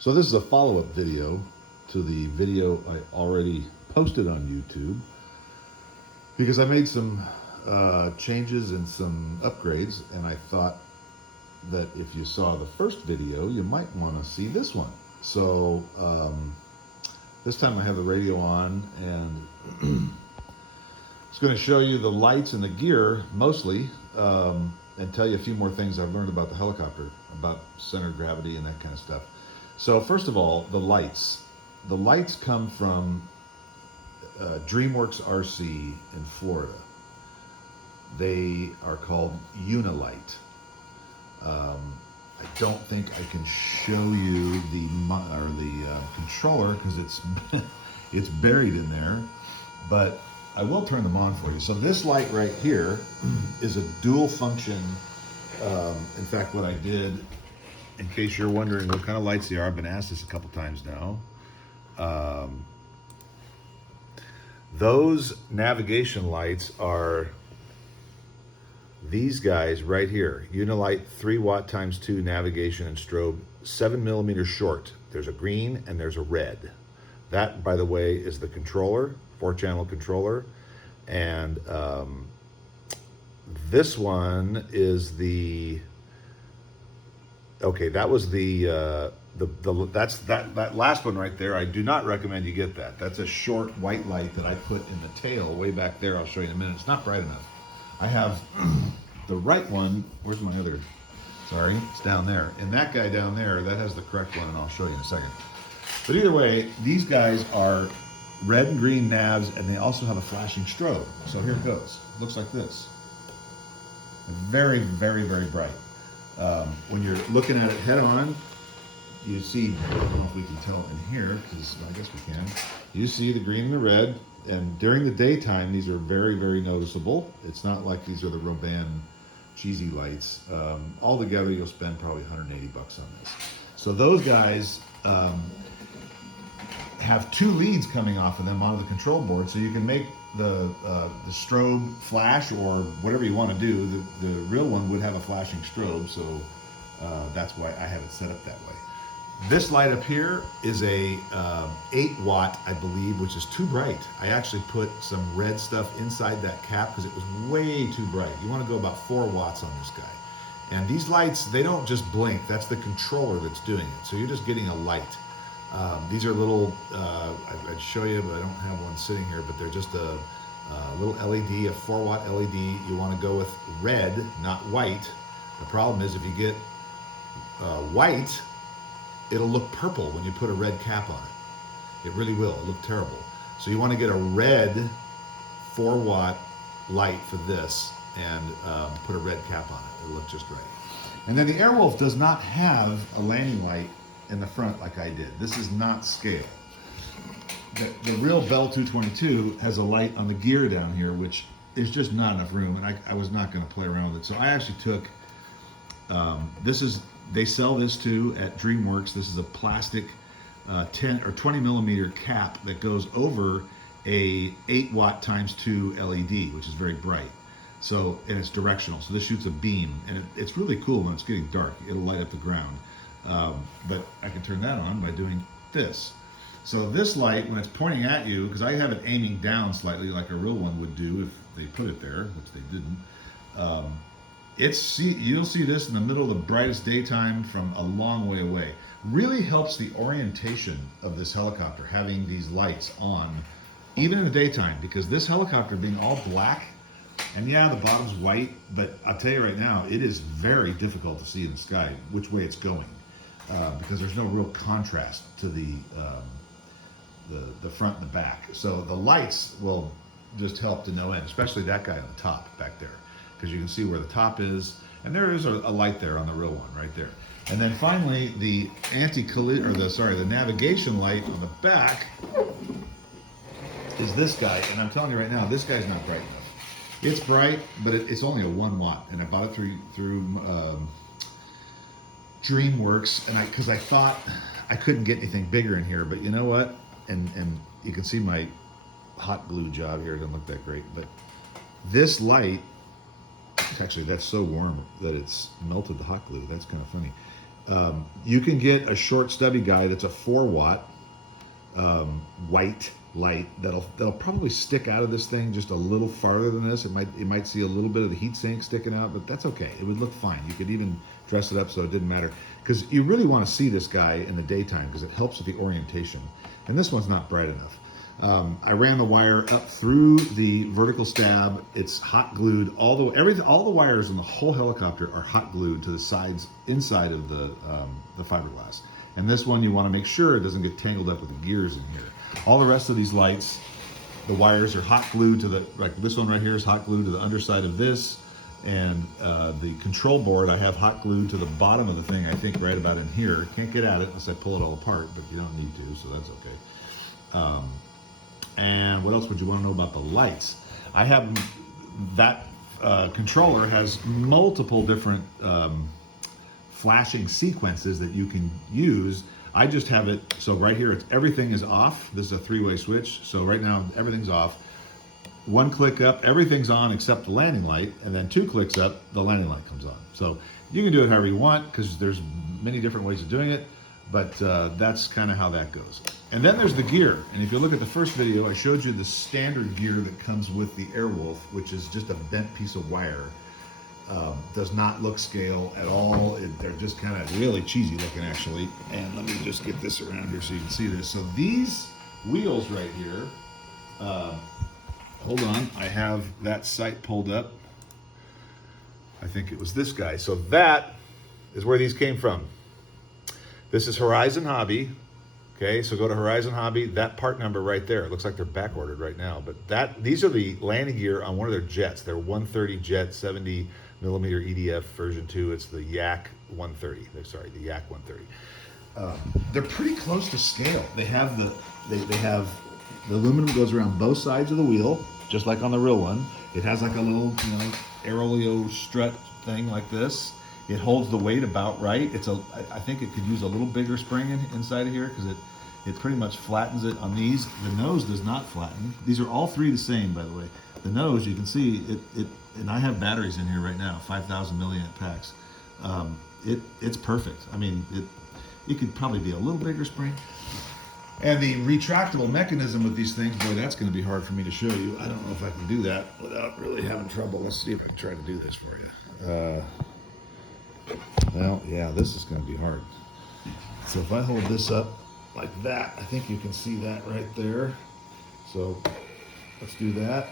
So this is a follow-up video to the video I already posted on YouTube because I made some changes and some upgrades, and I thought that if you saw the first video, you might want to see this one. So this time I have the radio on, and it's going to show you the lights and the gear mostly, and tell you a few more things I've learned about the helicopter, about center of gravity and that kind of stuff. So first of all, the lights. The lights come from DreamWorks RC in Florida. They are called Unilight. I don't think I can show you the controller because it's buried in there, but I will turn them on for you. So this light right here is a dual function. In fact, what I did, in case you're wondering what kind of lights they are, I've been asked this a couple times now. Those navigation lights are these guys right here. Unilight 3-watt times 2 navigation and strobe, 7mm short. There's a green and there's a red. That, by the way, is the controller, 4-channel controller. And this one is the, okay, that was that last one right there. I do not recommend you get that. That's a short white light that I put in the tail way back there. I'll show you in a minute. It's not bright enough. I have the right one. Where's my other? Sorry, it's down there. And that guy down there, that has the correct one, and I'll show you in a second. But either way, these guys are red and green navs, and they also have a flashing strobe. So here it goes. It looks like this. Very, very, very bright. When you're looking at it head on, you see, I don't know if we can tell in here, because I guess we can. You see the green and the red, and during the daytime, these are very, very noticeable. It's not like these are the Roban cheesy lights. Altogether, you'll spend probably 180 bucks on this. So those guys have 2 leads coming off of them onto the control board, so you can make the strobe flash or whatever you want to do. The real one would have a flashing strobe, so that's why I have it set up that way. This light up here is a 8-watt, I believe, which is too bright. I actually put some red stuff inside that cap because it was way too bright. You want to go about 4 watts on this guy. And these lights, they don't just blink. That's the controller that's doing it. So you're just getting a light. These are little, I'd show you, but I don't have one sitting here, but they're just a little LED, a 4-watt LED. You want to go with red, not white. The problem is if you get white, it'll look purple when you put a red cap on it. It really will. It'll look terrible. So you want to get a red 4-watt light for this and put a red cap on it. It'll look just right. And then the Airwolf does not have a landing light in the front like I did. This is not scale. The real Bell 222 has a light on the gear down here, which is just not enough room, and I was not going to play around with it. So I actually took, they sell this too at DreamWorks. This is a plastic 10 or 20mm cap that goes over a 8-watt times 2 LED, which is very bright. So, and it's directional. So this shoots a beam, and it's really cool when it's getting dark. It'll light up the ground. But I can turn that on by doing this. So this light, when it's pointing at you, because I have it aiming down slightly like a real one would do if they put it there, which they didn't. You'll see this in the middle of the brightest daytime from a long way away. Really helps the orientation of this helicopter, having these lights on, even in the daytime, because this helicopter being all black, and yeah, the bottom's white, but I'll tell you right now, it is very difficult to see in the sky which way it's going, because there's no real contrast to the front and the back. So the lights will just help to no end, especially that guy on the top back there, because you can see where the top is, and there is a light there on the real one right there. And then finally, the the navigation light on the back is this guy, and I'm telling you right now, this guy's not bright enough. It's bright, but it's only a 1 watt, and I bought it through DreamWorks, and because I thought I couldn't get anything bigger in here, but you know what? And you can see my hot glue job here. It doesn't look that great, but this light, actually that's so warm that it's melted the hot glue. That's kind of funny. You can get a short stubby guy that's a 4-watt white light that'll probably stick out of this thing just a little farther than this. It might see a little bit of the heat sink sticking out, but that's okay. It would look fine. You could even dress it up so it didn't matter, because you really want to see this guy in the daytime because it helps with the orientation. And this one's not bright enough. I ran the wire up through the vertical stab. It's hot glued. All the wires in the whole helicopter are hot glued to the sides inside of the fiberglass. And this one, you want to make sure it doesn't get tangled up with the gears in here. All the rest of these lights, the wires are hot glued to like this one right here is hot glued to the underside of this. And the control board I have hot glued to the bottom of the thing, I think right about in here. Can't get at it unless I pull it all apart, but you don't need to, so that's okay. And what else would you want to know about the lights? I have that controller has multiple different flashing sequences that you can use. I just have it, so right here, everything is off. This is a 3-way switch. So right now, everything's off. 1 click up, everything's on except the landing light, and then 2 clicks up, the landing light comes on. So you can do it however you want, because there's many different ways of doing it, but that's kind of how that goes. And then there's the gear. And if you look at the first video, I showed you the standard gear that comes with the Airwolf, which is just a bent piece of wire. Does not look scale at all. They're just kind of really cheesy looking, actually. And let me just get this around here so you can see this. So these wheels right here, hold on, I have that sight pulled up. I think it was this guy. So that is where these came from. This is Horizon Hobby. Okay, so go to Horizon Hobby, that part number right there. It looks like they're back ordered right now, but these are the landing gear on one of their jets. They're 130 jet, 70 millimeter EDF version 2. It's the Yak 130. Sorry, the Yak 130. They're pretty close to scale. They have the aluminum goes around both sides of the wheel, just like on the real one. It has like a little, Airwolf strut thing like this. It holds the weight about right. I think it could use a little bigger spring inside of here, because it pretty much flattens it on these. The nose does not flatten. These are all three the same, by the way. The nose, you can see it, and I have batteries in here right now, 5,000 milliamp packs. It's perfect. I mean, it could probably be a little bigger spring. And the retractable mechanism with these things, boy, that's going to be hard for me to show you. I don't know if I can do that without really having trouble. Let's see if I can try to do this for you. Well, yeah, this is going to be hard. So if I hold this up like that, I think you can see that right there. So let's do that.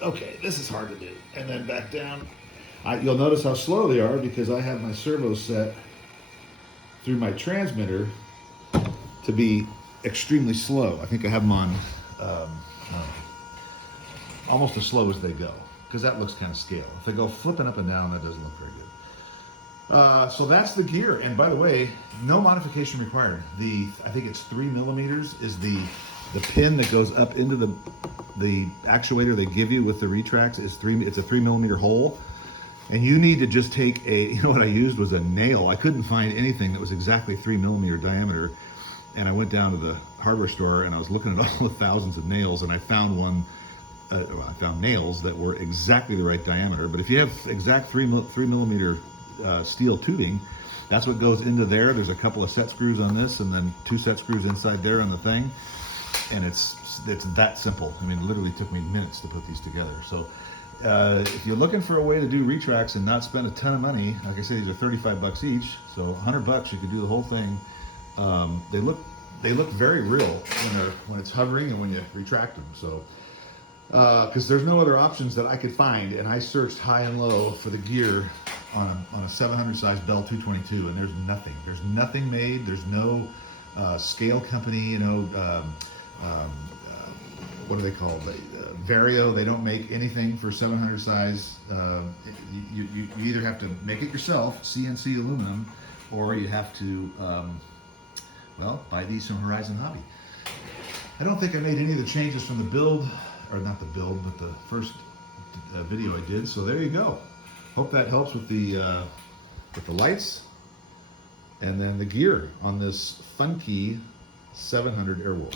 Okay, this is hard to do. And then back down. You'll notice how slow they are because I have my servos set through my transmitter to be extremely slow. I think I have them on almost as slow as they go, because that looks kind of scale. If they go flipping up and down, that doesn't look very good. So that's the gear. And by the way, no modification required. I think it's 3 millimeters is the pin that goes up into the actuator they give you with the Retracts. It's a 3 millimeter hole. And you need to just take what I used was a nail. I couldn't find anything that was exactly 3 millimeter diameter. And I went down to the hardware store and I was looking at all the thousands of nails, and I found one. I found nails that were exactly the right diameter. But if you have exact 3 millimeter steel tubing, that's what goes into there. There's a couple of set screws on this, and then 2 set screws inside there on the thing. And it's that simple. I mean, it literally took me minutes to put these together. So if you're looking for a way to do retracts and not spend a ton of money, like I say, these are 35 bucks each. So $100 you could do the whole thing. They look very real when it's hovering and when you retract them. So because there's no other options that I could find, and I searched high and low for the gear on a 700 size Bell 222, and there's nothing. There's nothing made. There's no scale company. What are they called? Vario. They don't make anything for 700 size. You either have to make it yourself, CNC aluminum, or you have to buy these from Horizon Hobby. I don't think I made any of the changes from the build. Or not the build, but the first video I did. So there you go. Hope that helps with the lights and then the gear on this Funkey 700 Airwolf.